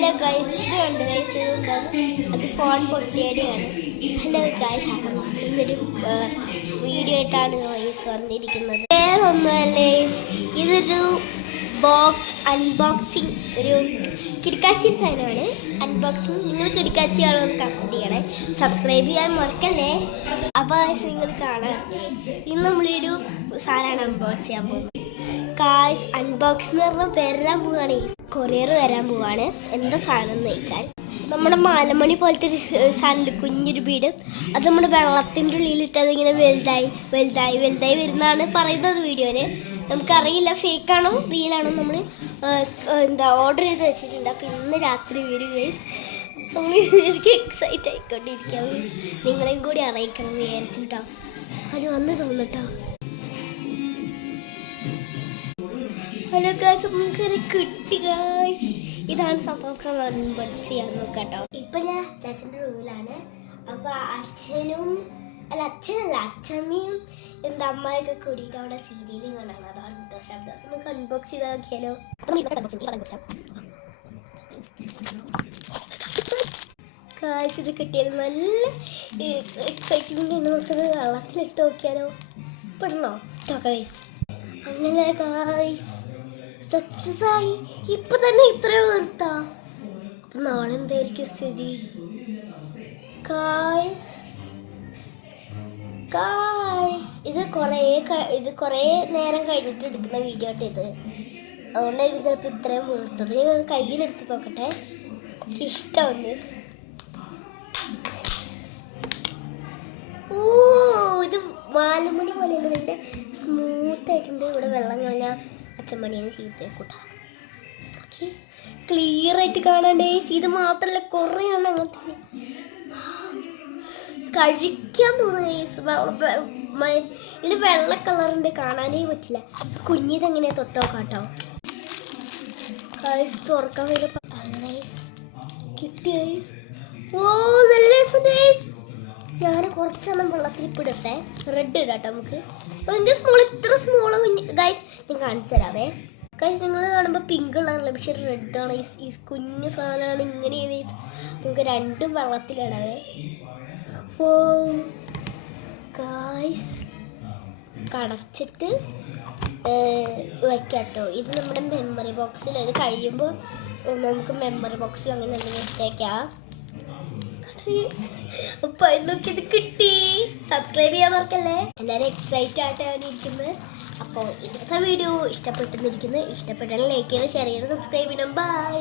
Hello guys, ഇത് കണ്ടു guys, ഇതെന്താണ്? അത് ഫോൺ പൊട്ടിയടിയാണ്. ഹലോ ഗൈസ്, ഇതൊരു വീഡിയോ ആയിട്ടാണ് ഗൈസ് വന്നിരിക്കുന്നത്. വേറെ ഒന്നുമല്ലേ, ഇതൊരു ബോക്സ് അൺബോക്സിങ്, ഒരു കിടക്കാച്ചി സാധനമാണ്. അൺബോക്സിങ്. നിങ്ങൾ കിടക്കാച്ചിയാണോ എന്ന് കമന്റ് ചെയ്യണേ. സബ്സ്ക്രൈബ് ചെയ്യാൻ മറക്കല്ലേ. അപ്പോൾ നിങ്ങൾ കാണാൻ ഇന്ന് നമ്മളൊരു സാധനമാണ് അൺബോക്സ് ചെയ്യാൻ പോകുന്നത്. ഗൈസ്, അൺബോക്സിങ് എന്ന് പറഞ്ഞാൽ വരാൻ പോവുകയാണ്, കൊറിയർ വരാൻ പോവാണ്. എന്താ സാധനം എന്ന് വെച്ചാൽ നമ്മുടെ മാലമണി പോലത്തെ ഒരു സാധനം, കുഞ്ഞൊരു ബീഡ്. അത് നമ്മുടെ വെള്ളത്തിൻ്റെ ഉള്ളിലിട്ട് അതിങ്ങനെ വലുതായി വലുതായി വലുതായി വരുന്നതാണ് പറയുന്നത് വീഡിയോയിൽ. നമുക്കറിയില്ല ഫേക്കാണോ റിയലാണോ. നമ്മൾ ഓർഡർ ചെയ്ത് വെച്ചിട്ടുണ്ട്. അപ്പോൾ ഇന്ന് രാത്രി വരും ഗൈസ്. നമ്മൾ എനിക്ക് എക്സൈറ്റ് ആയിക്കൊണ്ടിരിക്കാം ഗൈസ്. നിങ്ങളെയും കൂടി അറിയിക്കണം വിചാരിച്ചു കേട്ടോ. അത് വന്ന് തോന്നിട്ടോ. ഹലോ ഗൈസ്, നമുക്കൊരു കിട്ടി ഗൈസ്. ഇതാണ് സംഭവം. അൺബോക്സ് ചെയ്യാൻ നോക്കാട്ടോ. ഇപ്പം ഞാൻ അച്ചാച്ചൻ്റെ റൂമിലാണ്. അപ്പോൾ അച്ഛമ്മയും അമ്മയൊക്കെ കൂടിയിട്ട് അവിടെ സീരിയലും കാണാണ്. അതാണ് കേട്ടോ ശബ്ദം. നമുക്ക് അൺബോക്സ് ചെയ്ത് നോക്കിയാലോ. ഗൈസ്, ഇത് കിട്ടിയാലും നല്ല എക്സൈറ്റ്മെന്റ് ഉണ്ട്. നമുക്കത് വെള്ളത്തിലിട്ട് നോക്കിയാലോ. പെടണോ കേട്ടോ ഗൈസ്. അങ്ങനെ ഗൈസ് സക്സസ് ആയി. ഇപ്പൊ തന്നെ ഇത്ര വീർത്താ. അപ്പൊ നാളെ എന്തായിരിക്കും സ്ഥിതി? ഇത് കുറേ നേരം കഴിഞ്ഞിട്ട് എടുക്കുന്ന വീഡിയോ ആയിട്ട് ഇത്. അതുകൊണ്ടായിരിക്കും ചിലപ്പോൾ ഇത്രയും വീർത്തത്. ഞാൻ കയ്യിലെടുത്ത് നോക്കട്ടെ. എനിക്ക് ഇഷ്ടമുണ്ട്. ഓ, ഇത് മാലമണി പോലെയല്ല, ഇതിൻ്റെ സ്മൂത്ത് ആയിട്ടുണ്ട്. ഇവിടെ വെള്ളം കഴിഞ്ഞാൽ അച്ഛമ്മണിയാണ് ചീത്തക്കൂട്ട. ഓക്കെ, ക്ലിയർ ആയിട്ട് കാണാണ്ടേ. ഇത് മാത്രമല്ല, കുറേ ആണ് അങ്ങനത്തെ കഴിക്കാൻ തോന്നുന്നു. ഇതിൽ വെള്ള കളറിൻ്റെ കാണാനേ പറ്റില്ല. കുഞ്ഞിതെങ്ങനെയാ തൊട്ടോക്കാട്ടോ. ഗൈസ് തുറക്കാൻ വരും. അങ്ങനെ കിട്ടി ഗൈസ്. ഓ, നല്ല രസം ഗൈസ്. ഞാൻ കുറച്ചെണ്ണം വെള്ളത്തിൽ ഇപ്പം ഇടട്ടെ. റെഡ് ഇടാട്ടോ നമുക്ക്. എൻ്റെ ഇത്ര സ്മോള് കുഞ്ഞ് ഗൈസ് ഞാൻ കാണിച്ചു തരാവേ. ഗൈസ്, നിങ്ങൾ കാണുമ്പോൾ പിങ്ക് കളറല്ല, പക്ഷെ റെഡാണ്. ഈ കുഞ്ഞ് സാധനമാണ്. ഇങ്ങനെ ഗൈസ് നമുക്ക് രണ്ടും വെള്ളത്തിലിടാവേ. ഓ ഗൈസ്, കടച്ചിട്ട് വയ്ക്കാട്ടോ. ഇത് നമ്മുടെ മെമ്മറി ബോക്സിൽ, ഇത് കഴിയുമ്പോൾ നമുക്ക് മെമ്മറി ബോക്സിൽ അങ്ങനെ എന്തെങ്കിലും ഇട്ടേക്കാം. അപ്പൊ എന്നൊക്കെ ഇത് കിട്ടി. സബ്സ്ക്രൈബ് ചെയ്യാൻ മറക്കല്ലേ. എല്ലാവരും എക്സൈറ്റ് ആയിട്ടാണ് ഇരിക്കുന്നത്. അപ്പോൾ ഇന്നത്തെ വീഡിയോ ഇഷ്ടപ്പെട്ടിരിക്കുന്നു. ഇഷ്ടപ്പെട്ടാൽ ലൈക്ക് ചെയ്യണം, ഷെയർ ചെയ്യണം, സബ്സ്ക്രൈബ് ചെയ്യണം. ബൈ.